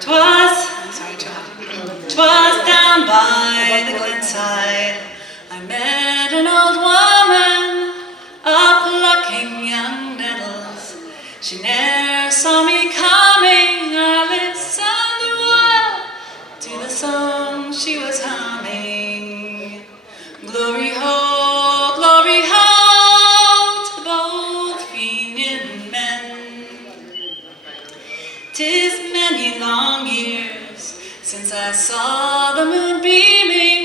'Twas down by the glenside I met an old woman up-plucking young nettles. She ne'er saw me coming. I listened a while to the song she was humming. Glory ho, to the bold Fenian men. 'Tis many long years since I saw the moon beaming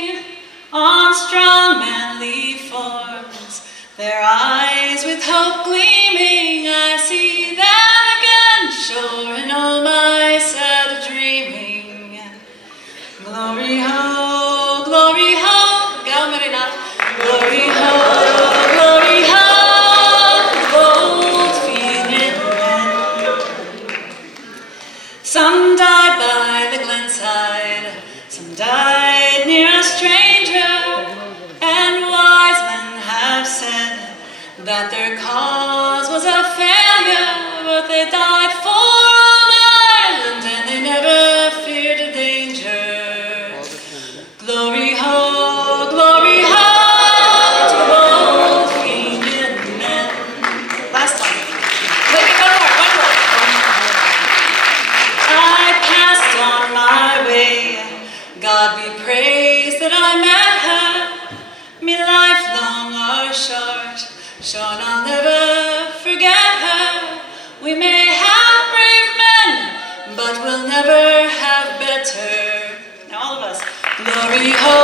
on strong manly forms, their eyes with hope gleaming. I see them again, sure, in all my sad dreaming. Glory ho, go Marina. Glory ho, bold Fenian men. Some died by the glenside, some died near a stranger, and wise men have said that their cause was a failure, but they died for old Ireland and they never feared a danger. Glory ho, to the bold Fenian men. Last time. Wait, one more. I passed on my way. God be praised that I met her. Me life long or short, sure I'll never forget her. We may have brave men, but we'll never have better. Now all of us. Glory ho,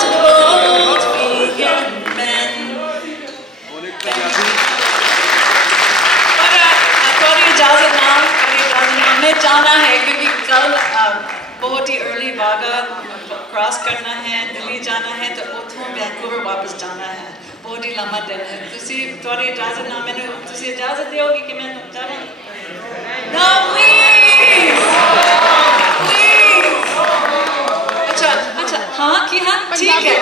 to the bold Fenian men. थोड़ी इजाजत ना हमें जाना है क्योंकि कल बहुत ही early बागा क्रॉस करना है, दिल्ली जाना है, तो उठों वैंकूवर वापस जाना है. बहुत ही लंबा दिन है. तुसी थोड़ी इजाजत ना मैंने तुसी इजाजत दोगी कि मैं जाना? No, please. अच्छा हाँ की हाँ ठीक है.